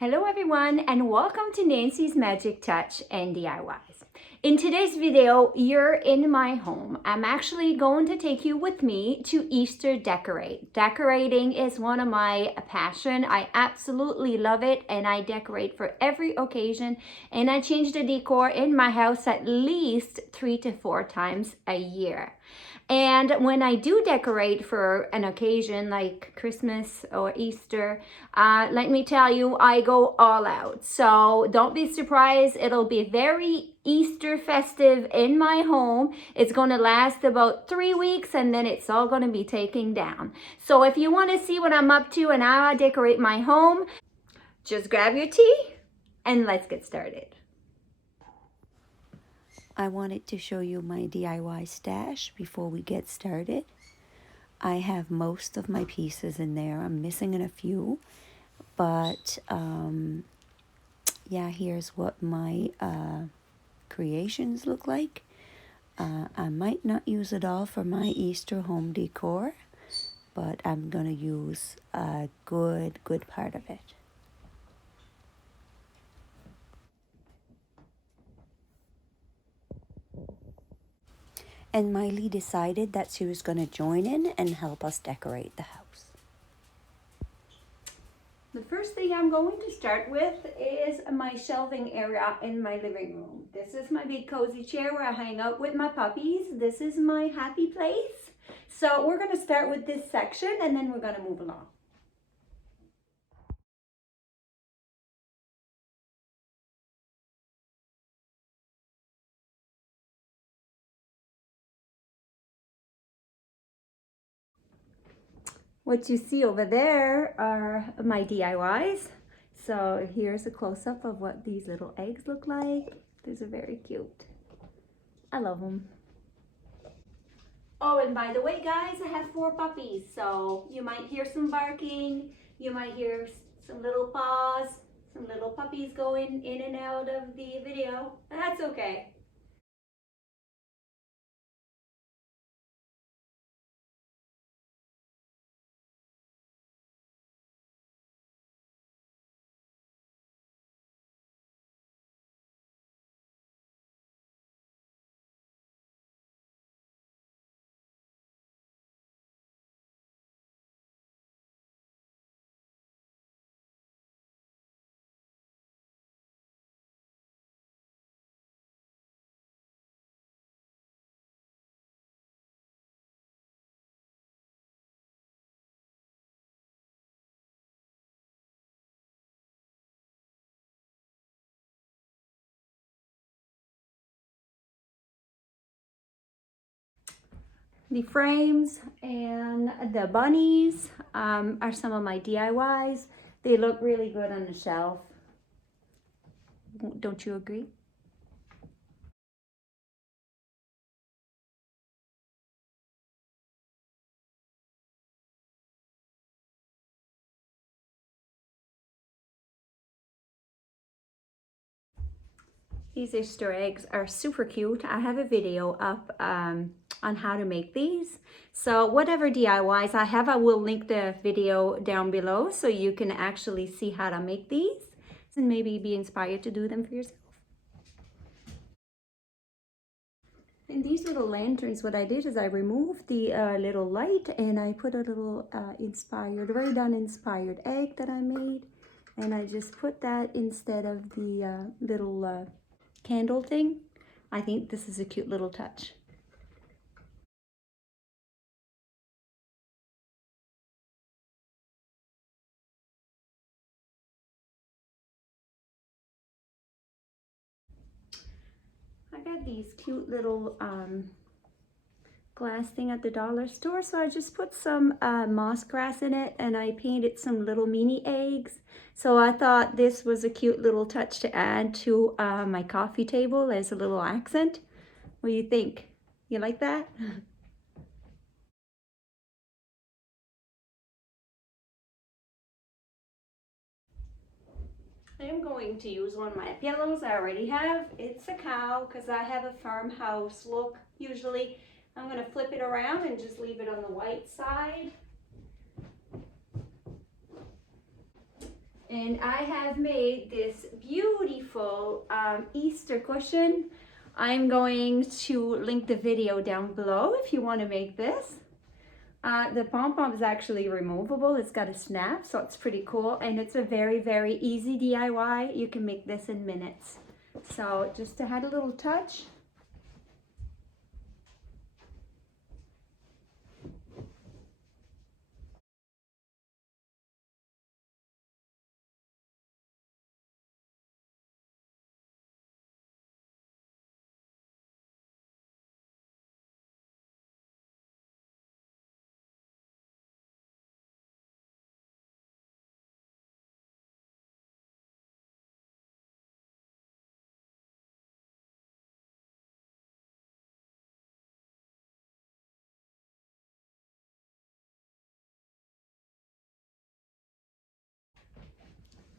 Hello everyone and welcome to Nancy's Magic Touch and DIYs. In today's video, you're in my home. I'm actually going to take you with me to Easter decorate. Decorating is one of my passion. I absolutely love it and I decorate for every occasion, and I change the decor in my house at least 3 to 4 times a year. And when I do decorate for an occasion like Christmas or Easter, let me tell you, I go all out. So don't be surprised. It'll be very Easter festive in my home. It's going to last about 3 weeks and then it's all going to be taken down. So if you want to see what I'm up to and how I decorate my home, just grab your tea and let's get started. I wanted to show you my DIY stash before we get started. I have most of my pieces in there. I'm missing a few, but yeah, here's what my creations look like. I might not use it all for my Easter home decor, but I'm gonna use a good part of it. And Miley decided that she was going to join in and help us decorate the house. The first thing I'm going to start with is my shelving area in my living room. This is my big cozy chair where I hang out with my puppies. This is my happy place. So we're going to start with this section and then we're going to move along. What you see over there are my DIYs. So here's a close-up of what these little eggs look like. These are very cute. I love them. Oh, and by the way, guys, I have 4 puppies. So you might hear some barking. You might hear some little paws, some little puppies going in and out of the video. That's okay. The frames and the bunnies are some of my DIYs. They look really good on the shelf. Don't you agree? These Easter eggs are super cute. I have a video up on how to make these. So whatever DIYs I have, I will link the video down below so you can actually see how to make these and maybe be inspired to do them for yourself. And these little lanterns, what I did is I removed the little light and I put a little Radon inspired egg that I made. And I just put that instead of the little candle thing. I think this is a cute little touch. I got these cute little glass thing at the dollar store, so I just put some moss grass in it and I painted some little mini eggs. So I thought this was a cute little touch to add to my coffee table as a little accent. What do you think? You like that? I'm going to use one of my pillows I already have. It's a cow because I have a farmhouse look usually. I'm going to flip it around and just leave it on the white side. And I have made this beautiful Easter cushion. I'm going to link the video down below if you want to make this. The pom-pom is actually removable. It's got a snap, so it's pretty cool. And it's a very, very easy DIY. You can make this in minutes. So just to add a little touch.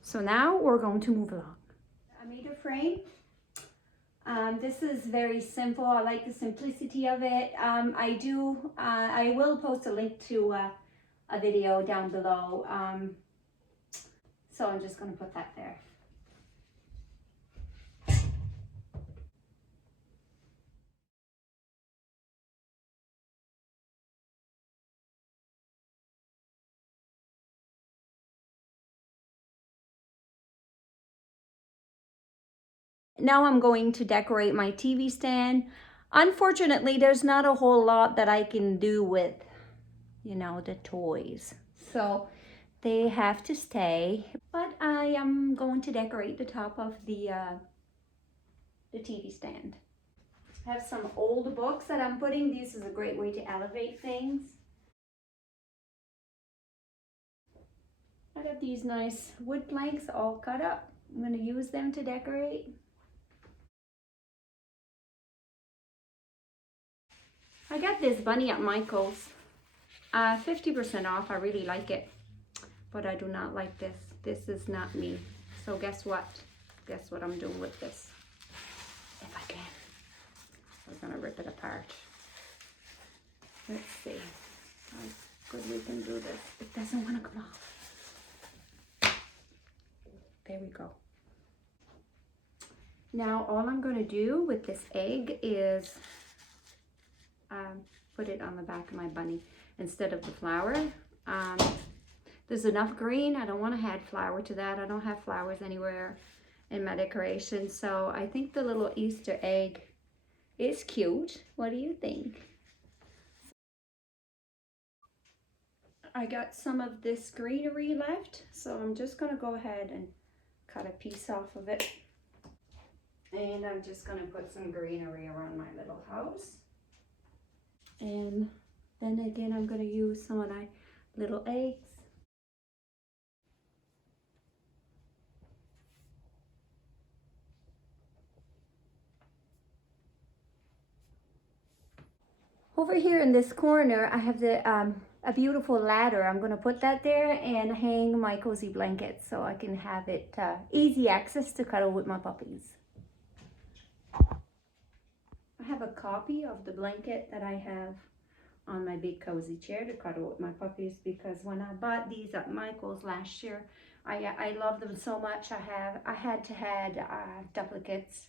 So now we're going to move along. I made a frame. This is very simple. I like the simplicity of it. I will post a link to a video down below. So I'm just going to put that there. Now I'm going to decorate my TV stand. Unfortunately, there's not a whole lot that I can do with, you know, the toys. So they have to stay. But I am going to decorate the top of the TV stand. I have some old books that I'm putting. This is a great way to elevate things. I got these nice wood planks all cut up. I'm going to use them to decorate. I got this bunny at Michael's. 50% off. I really like it. But I do not like this. This is not me. So guess what? Guess what I'm doing with this? If I can. We're going to rip it apart. Let's see how good we can do this. It doesn't want to come off. There we go. Now all I'm going to do with this egg is put it on the back of my bunny instead of the flower. There's enough green. I don't want to add flower to that. I don't have flowers anywhere in my decoration. So I think the little Easter egg is cute. What do you think? I got some of this greenery left, so I'm just going to go ahead and cut a piece off of it. And I'm just going to put some greenery around my little house. And then again, I'm going to use some of my little eggs. Over here in this corner, I have the a beautiful ladder. I'm going to put that there and hang my cozy blanket so I can have it easy access to cuddle with my puppies. I have a copy of the blanket that I have on my big cozy chair to cuddle with my puppies, because when I bought these at Michael's last year, I love them so much. I had to have duplicates.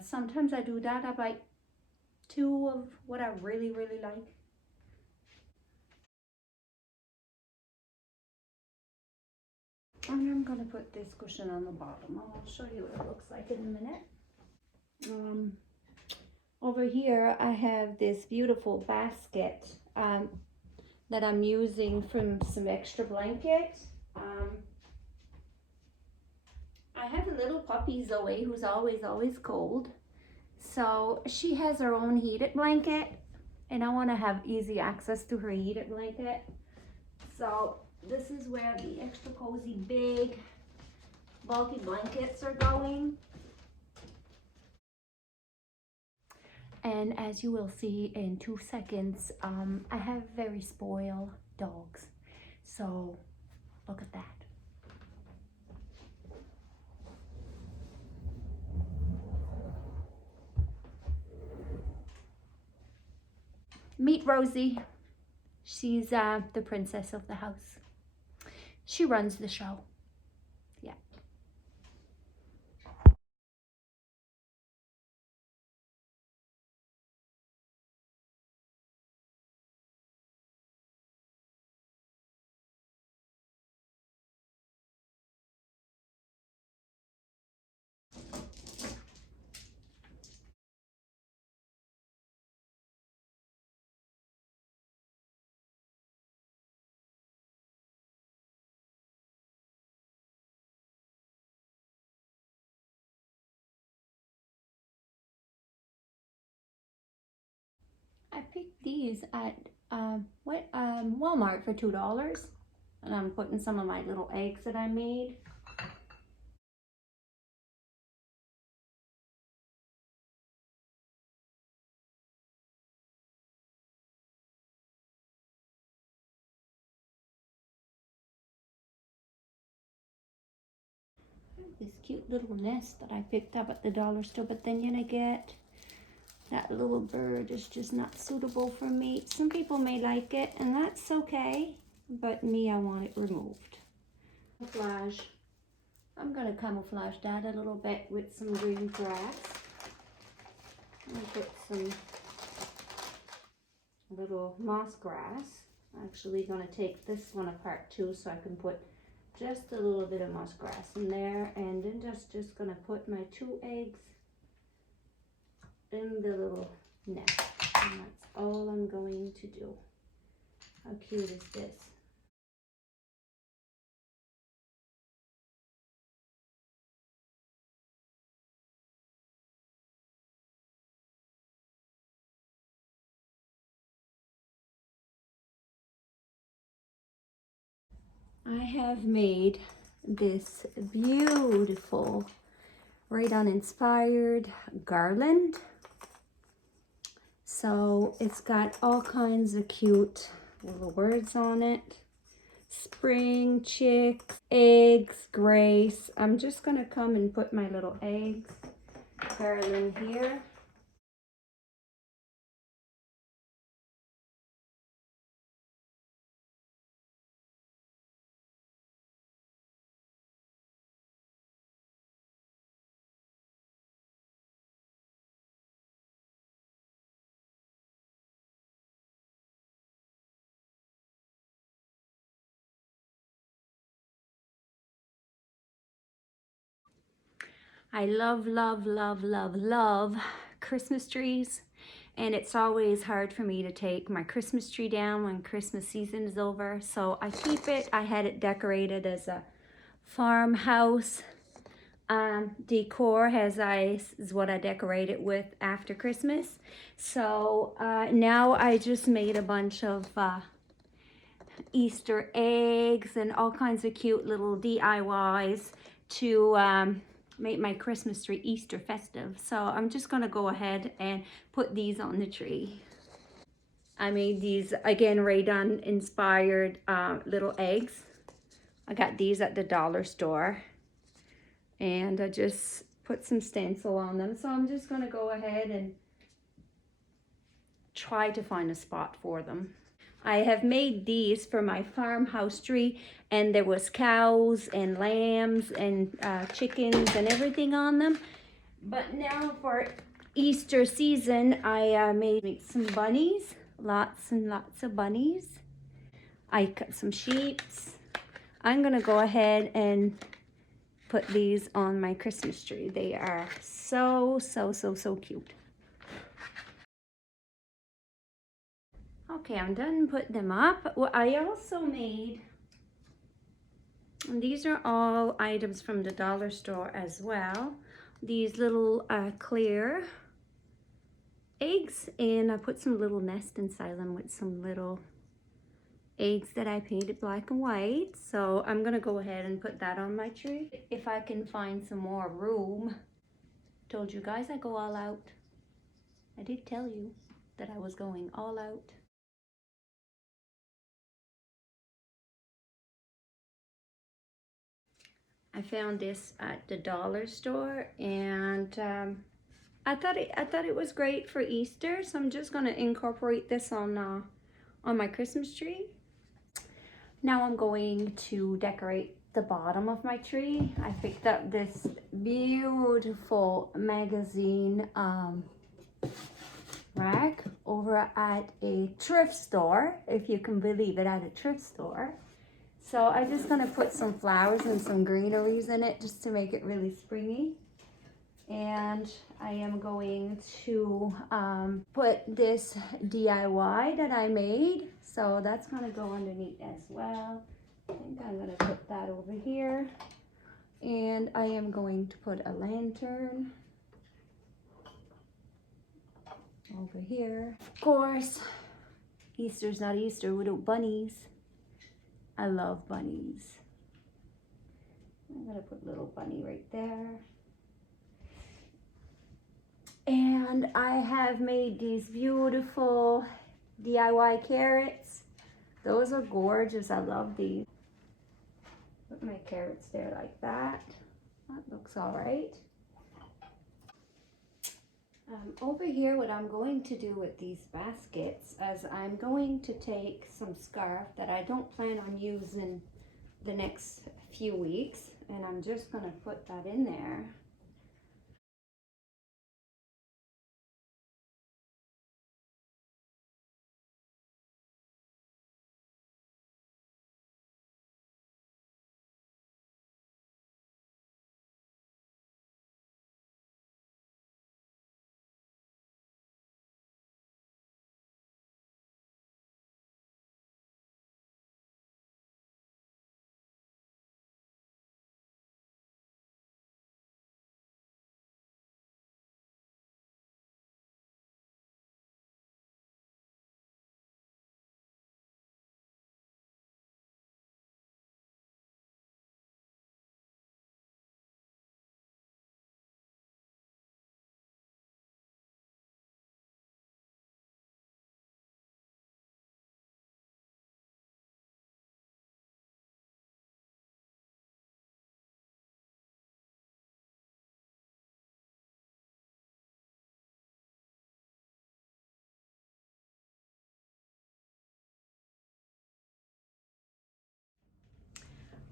Sometimes I do that. I buy two of what I really like. And I'm gonna put this cushion on the bottom. I'll show you what it looks like in a minute. Over here I have this beautiful basket that I'm using from some extra blanket. I have a little puppy, Zoe, who's always cold. So she has her own heated blanket, and I want to have easy access to her heated blanket. So this is where the extra cozy big bulky blankets are going. And as you will see in 2 seconds, I have very spoiled dogs. So look at that. Meet Rosie. She's the princess of the house. She runs the show. I picked these at Walmart for $2, and I'm putting some of my little eggs that I made. This cute little nest that I picked up at the dollar store, but then yet I get that little bird is just not suitable for me. Some people may like it, and that's okay, but me, I want it removed. Camouflage. I'm gonna camouflage that a little bit with some green grass. I'm gonna put some little moss grass. I'm actually gonna take this one apart too, so I can put just a little bit of moss grass in there, and then just gonna put my 2 eggs in the little nest, and that's all I'm going to do. How cute is this? I have made this beautiful Radon inspired garland. So it's got all kinds of cute little words on it. Spring, chicks, eggs, grace. I'm just gonna come and put my little eggs garland here. I love, love, love, love, love Christmas trees. And it's always hard for me to take my Christmas tree down when Christmas season is over. So I keep it. I had it decorated as a farmhouse decor is what I decorate it with after Christmas. So now I just made a bunch of Easter eggs and all kinds of cute little DIYs to make my Christmas tree Easter festive. So I'm just gonna go ahead and put these on the tree. I made these, again, Radon inspired little eggs. I got these at the dollar store, and I just put some stencil on them. So I'm just gonna go ahead and try to find a spot for them. I have made these for my farmhouse tree, and there was cows and lambs and chickens and everything on them. But now for Easter season, I made some bunnies, lots and lots of bunnies. I cut some sheeps. I'm gonna go ahead and put these on my Christmas tree. They are so, so, so, so cute. Okay, I'm done putting them up. Well, I also made, and these are all items from the dollar store as well, these little clear eggs, and I put some little nest inside them with some little eggs that I painted black and white. So I'm gonna go ahead and put that on my tree. If I can find some more room. Told you guys I go all out. I did tell you that I was going all out. I found this at the dollar store, and I thought it was great for Easter, so I'm just gonna incorporate this on my Christmas tree. Now I'm going to decorate the bottom of my tree. I picked up this beautiful magazine rack over at a thrift store, if you can believe it, at a thrift store. So I'm just gonna put some flowers and some greeneries in it just to make it really springy. And I am going to put this DIY that I made. So that's gonna go underneath as well. I think I'm gonna put that over here. And I am going to put a lantern Over here, of course, Easter's not Easter without bunnies. I love bunnies. I'm gonna put a little bunny right there. And I have made these beautiful DIY carrots. Those are gorgeous. I love these. Put my carrots there like that. That looks all right. Over here, what I'm going to do with these baskets is I'm going to take some scarf that I don't plan on using the next few weeks, and I'm just going to put that in there.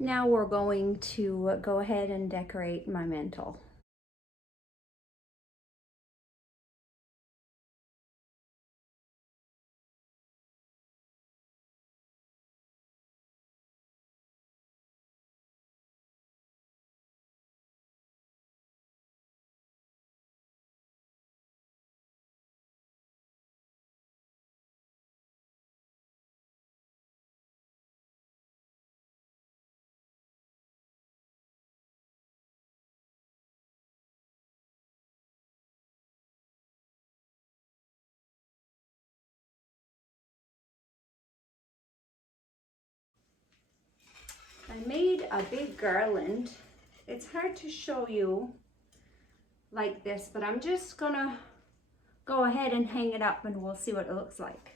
Now we're going to go ahead and decorate my mantle. I made a big garland. It's hard to show you like this, but I'm just gonna go ahead and hang it up and we'll see what it looks like.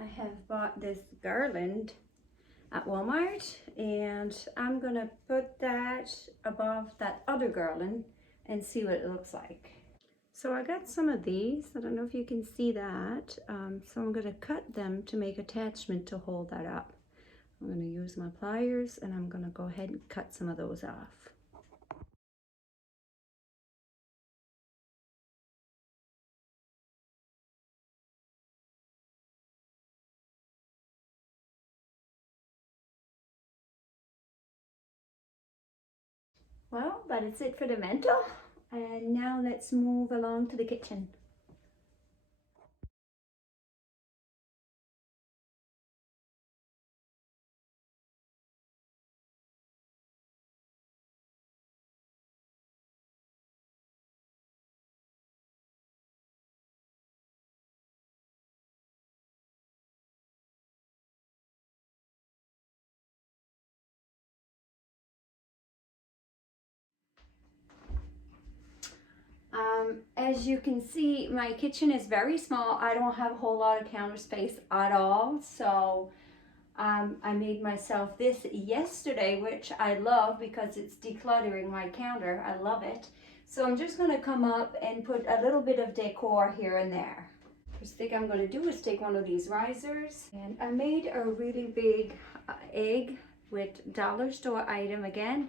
I have bought this garland at Walmart, and I'm gonna put that above that other garland and see what it looks like. So I got some of these. I don't know if you can see that. So I'm gonna cut them to make attachment to hold that up. I'm gonna use my pliers and I'm gonna go ahead and cut some of those off. Well, that is it for the mantle. And now let's move along to the kitchen. As you can see, my kitchen is very small. I don't have a whole lot of counter space at all. So I made myself this yesterday, which I love because it's decluttering my counter. I love it. So I'm just going to come up and put a little bit of decor here and there. First thing I'm going to do is take one of these risers. And I made a really big egg with dollar store item again.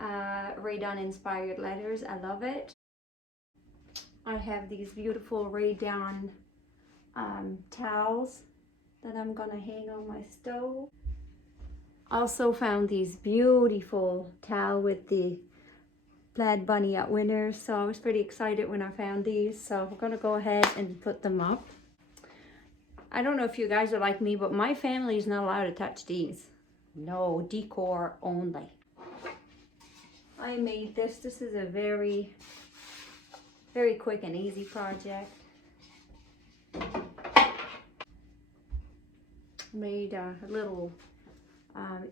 Radon inspired letters. I love it. I have these beautiful Radon towels that I'm gonna hang on my stove. Also found these beautiful towel with the plaid bunny at Winners, so I was pretty excited when I found these. So we're gonna go ahead and put them up. I don't know if you guys are like me, but my family is not allowed to touch these. No, decor only. I made this. This is a very, very quick and easy project. Made a little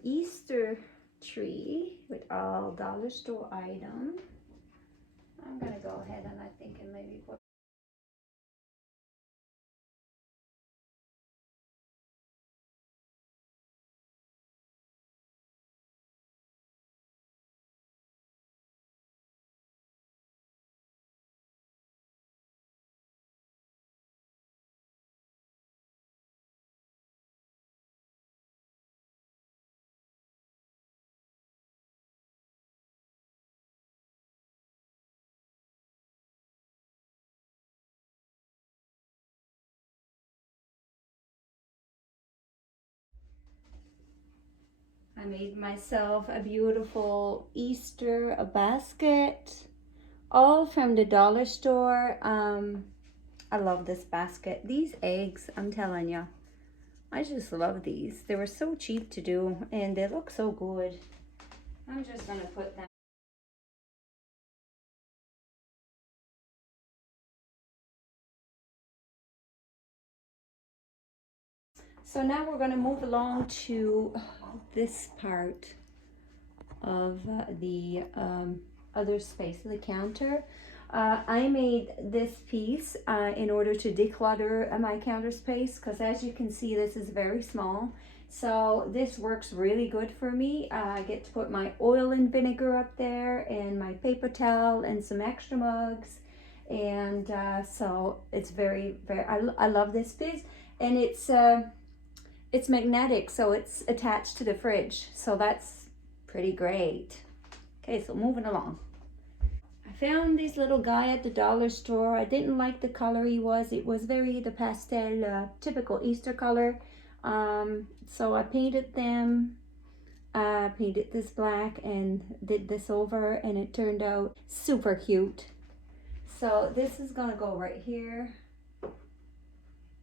Easter tree with all dollar store items. I'm gonna go ahead and I think and maybe put. I made myself a beautiful Easter basket, all from the dollar store. I love this basket. These eggs, I'm telling you, I just love these. They were so cheap to do and they look so good. I'm just gonna put them. So now we're gonna move along to this part of the other space of the counter. I made this piece in order to declutter my counter space because as you can see this is very small. So this works really good for me. I get to put my oil and vinegar up there and my paper towel and some extra mugs. And so it's I love this piece. And it's magnetic, so it's attached to the fridge. So that's pretty great. Okay, so moving along. I found this little guy at the dollar store. I didn't like the color he was. It was very the pastel, typical Easter color. So I painted them. Painted this black and did this over, and it turned out super cute. So this is gonna go right here.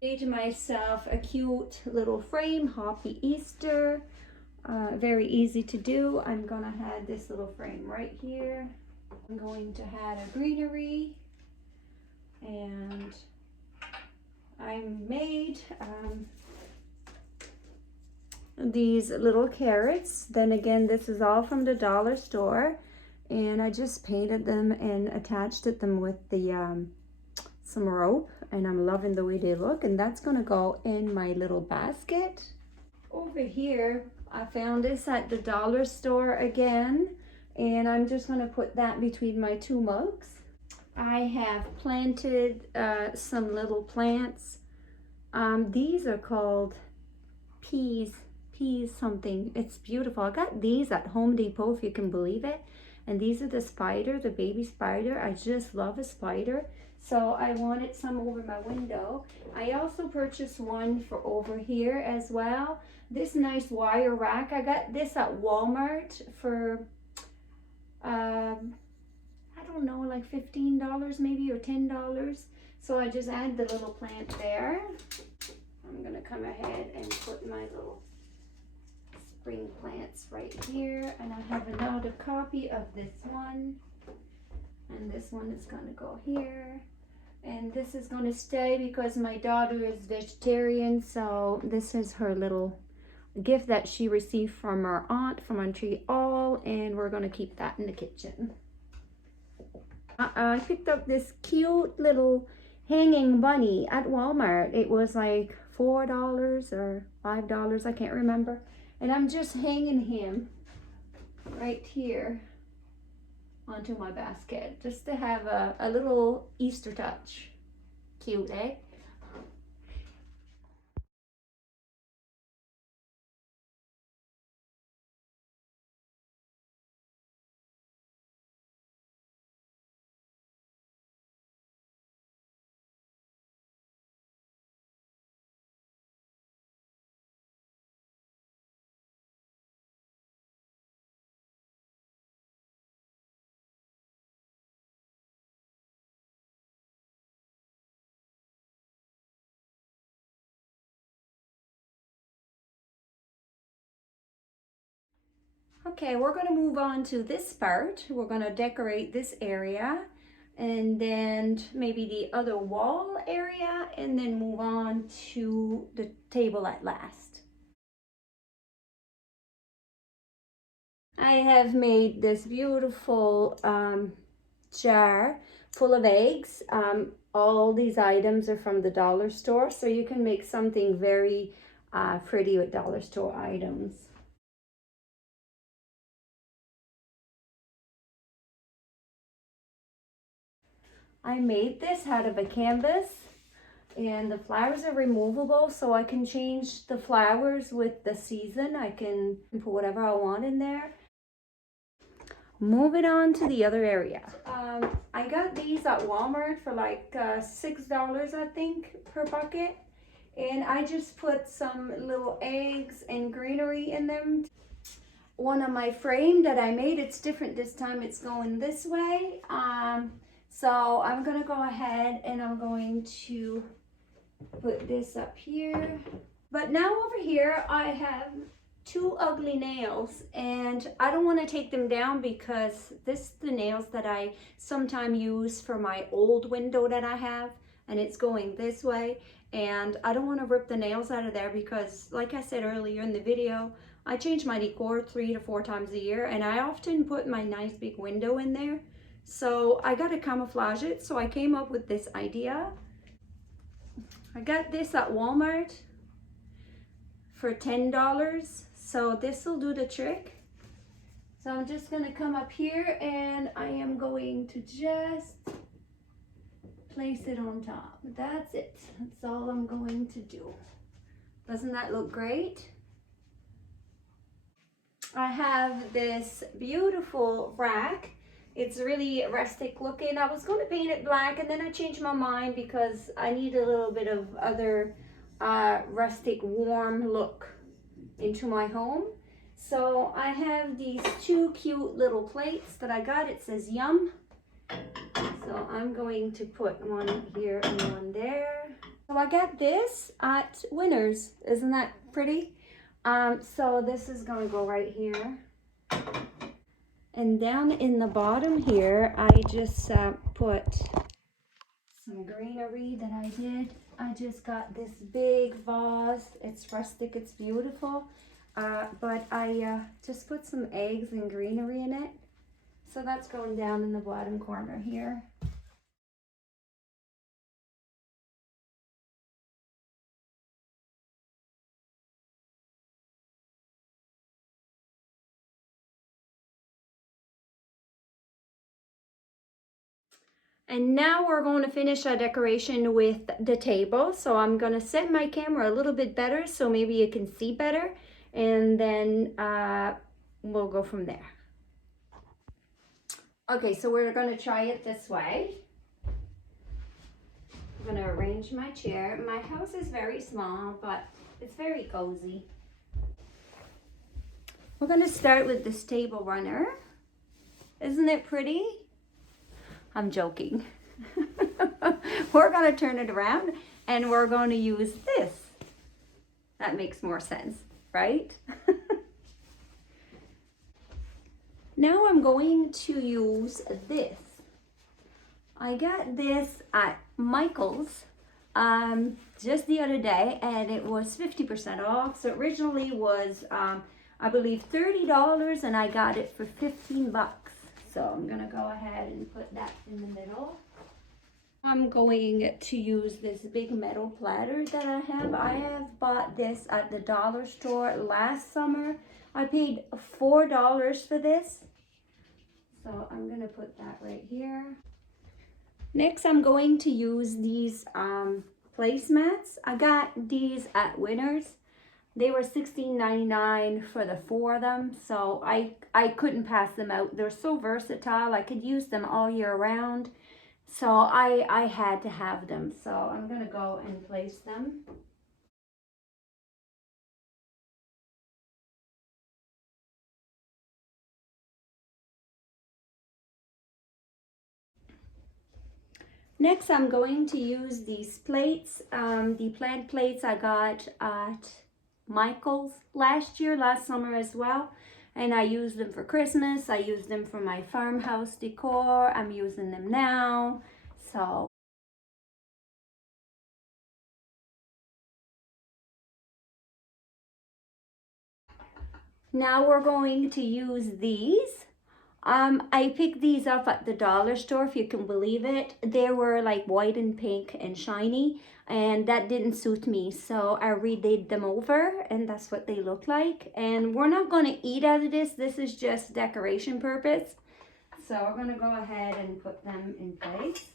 Made myself a cute little frame, Happy Easter. Very easy to do. I'm gonna have this little frame right here. I'm going to add a greenery, and I made these little carrots. Then again, this is all from the dollar store, and I just painted them and attached them with the some rope, and I'm loving the way they look, and that's gonna go in my little basket. Over here, I found this at the dollar store again, and I'm just gonna put that between my two mugs. I have planted some little plants. These are called peas something. It's beautiful. I got these at Home Depot, if you can believe it. And these are the spider, the baby spider. I just love a spider. So I wanted some over my window. I also purchased one for over here as well. This nice wire rack. I got this at Walmart for I don't know, like $15 maybe, or $10. So I just add the little plant there. I'm gonna come ahead and put my little spring plants right here, and I have another copy of this one, and this one is gonna go here, and this is gonna stay because my daughter is vegetarian. So this is her little gift that she received from her aunt from Montreal, and we're gonna keep that in the kitchen. I picked up this cute little hanging bunny at Walmart. It was like $4 or $5, I can't remember. And I'm just hanging him right here onto my basket just to have a little Easter touch. Cute, eh? Okay, we're gonna move on to this part. We're gonna decorate this area and then maybe the other wall area and then move on to the table at last. I have made this beautiful jar full of eggs. All these items are from the dollar store, so you can make something very pretty with dollar store items. I made this out of a canvas and the flowers are removable, so I can change the flowers with the season. I can put whatever I want in there. Moving on to the other area. I got these at Walmart for like $6, I think, per bucket. And I just put some little eggs and greenery in them. One of my frame that I made, it's different this time. It's going this way. So I'm gonna go ahead and I'm going to put this up here. But now over here, I have two ugly nails and I don't want to take them down because this is the nails that I sometimes use for my old window that I have, and it's going this way, and I don't want to rip the nails out of there because, like I said earlier in the video, I change my decor 3 to 4 times a year and I often put my nice big window in there, so I got to camouflage it. So I came up with this idea. I got this at Walmart for $10. So this will do the trick. So I'm just gonna come up here and I am going to just place it on top. That's it. That's all I'm going to do. Doesn't that look great? I have this beautiful rack. It's really rustic looking. I was going to paint it black and then I changed my mind because I need a little bit of other rustic warm look into my home. So I have these two cute little plates that I got. It says yum. So I'm going to put one here and one there. So I got this at Winners. Isn't that pretty? So this is going to go right here. And down in the bottom here, I just put some greenery that I did. I just got this big vase. It's rustic, it's beautiful. But I just put some eggs and greenery in it. So that's going down in the bottom corner here. And now we're going to finish our decoration with the table. So I'm going to set my camera a little bit better so maybe you can see better. And then we'll go from there. Okay, so we're going to try it this way. I'm going to arrange my chair. My house is very small, but it's very cozy. We're going to start with this table runner. Isn't it pretty? I'm joking. We're going to turn it around and we're going to use this. That makes more sense, right? Now I'm going to use this. I got this at Michael's just the other day and it was 50% off. So originally was, I believe, $30 and I got it for 15 bucks. So I'm gonna go ahead and put that in the middle. I'm going to use this big metal platter that I have. I have bought this at the dollar store last summer. I paid $4 for this. So I'm gonna put that right here. Next, I'm going to use these placemats. I got these at Winners. They were $16.99 for the 4 of them, so I couldn't pass them out. They're so versatile. I could use them all year round, so I had to have them. So I'm going to go and place them. Next, I'm going to use these plates, the plant plates I got at Michael's last summer as well. and I use them for Christmas. I use them for my farmhouse decor. I'm using them now. So now we're going to use these. I picked these up at the dollar store, if you can believe it. They were like white and pink and shiny, and that didn't suit me. So I redid them over, and that's what they look like. And we're not going to eat out of this. This is just decoration purpose. So we're going to go ahead and put them in place.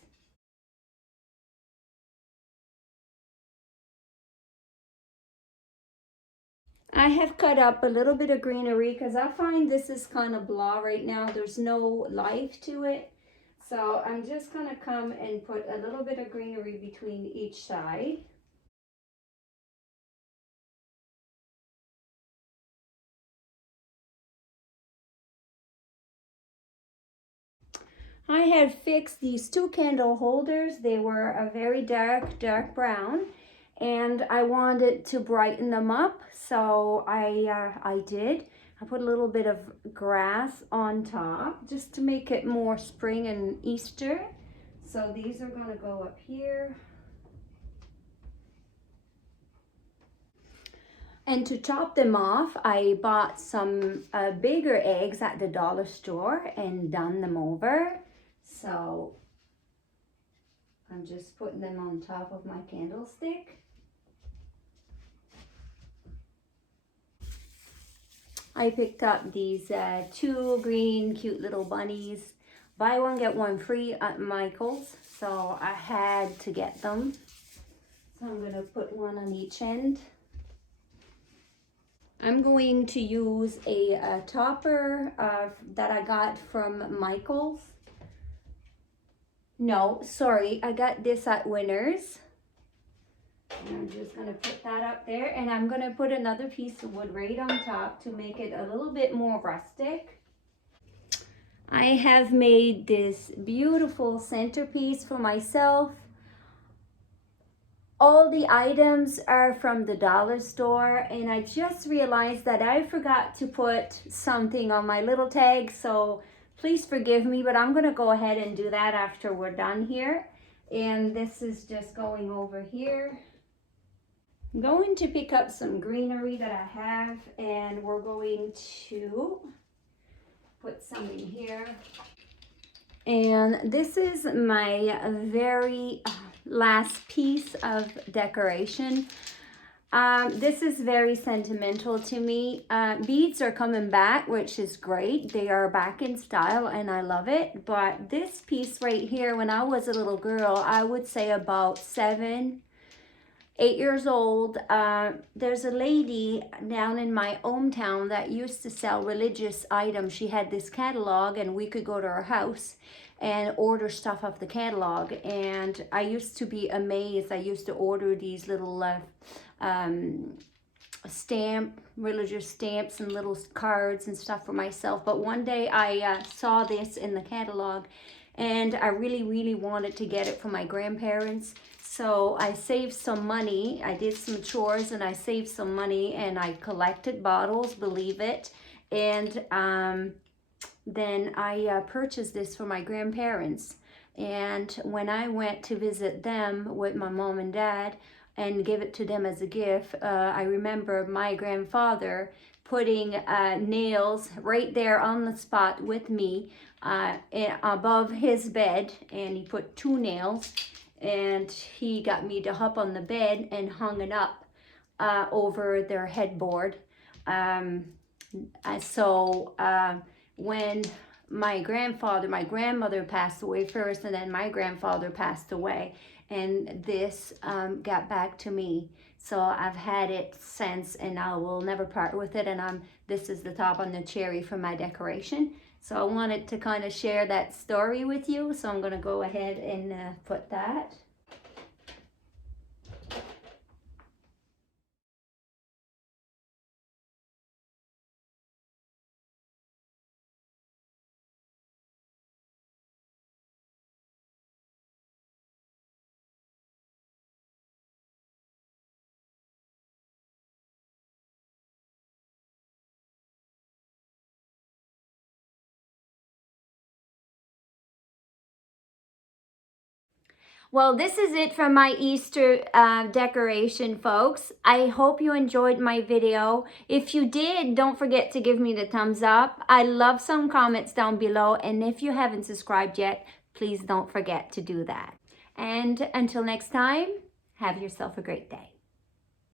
I have cut up a little bit of greenery because I find this is kind of blah right now. There's no life to it. So I'm just going to come and put a little bit of greenery between each side. I had fixed these two candle holders. They were a very dark brown, and I wanted to brighten them up, so I did. I put a little bit of grass on top just to make it more spring and Easter. So these are gonna go up here. And to top them off, I bought some bigger eggs at the dollar store and done them over. So I'm just putting them on top of my candlestick. I picked up these two green cute little bunnies. Buy one, get one free at Michael's. So I had to get them. So I'm gonna put one on each end. I'm going to use a topper that I got from Michael's. No, sorry, I got this at Winners. And I'm just gonna put that up there, and I'm gonna put another piece of wood right on top to make it a little bit more rustic. I have made this beautiful centerpiece for myself. All the items are from the dollar store, and I just realized that I forgot to put something on my little tag, so please forgive me, but I'm gonna go ahead and do that after we're done here. And this is just going over here. I'm going to pick up some greenery that I have, and we're going to put some in here. And this is my very last piece of decoration. This is very sentimental to me. Beads are coming back, which is great. They are back in style and I love it. But this piece right here, when I was a little girl, I would say about 7, 8 years old, there's a lady down in my hometown that used to sell religious items. She had this catalog, and we could go to her house and order stuff off the catalog. And I used to be amazed. I used to order these little religious stamps and little cards and stuff for myself. But one day I saw this in the catalog, and I really wanted to get it for my grandparents. So I saved some money. I did some chores and I saved some money, and I collected bottles, believe it. And then I purchased this for my grandparents. And when I went to visit them with my mom and dad and give it to them as a gift, I remember my grandfather putting nails right there on the spot with me above his bed, and he put 2 nails, and he got me to hop on the bed and hung it up over their headboard. When my grandmother passed away first, and then my grandfather passed away, and this got back to me. So I've had it since, and I will never part with it. And this is the top on the cherry for my decoration. So I wanted to kind of share that story with you. So I'm going to go ahead and put that. Well, this is it for my Easter decoration, folks. I hope you enjoyed my video. If you did, don't forget to give me the thumbs up. I love some comments down below. And if you haven't subscribed yet, please don't forget to do that. And until next time, have yourself a great day.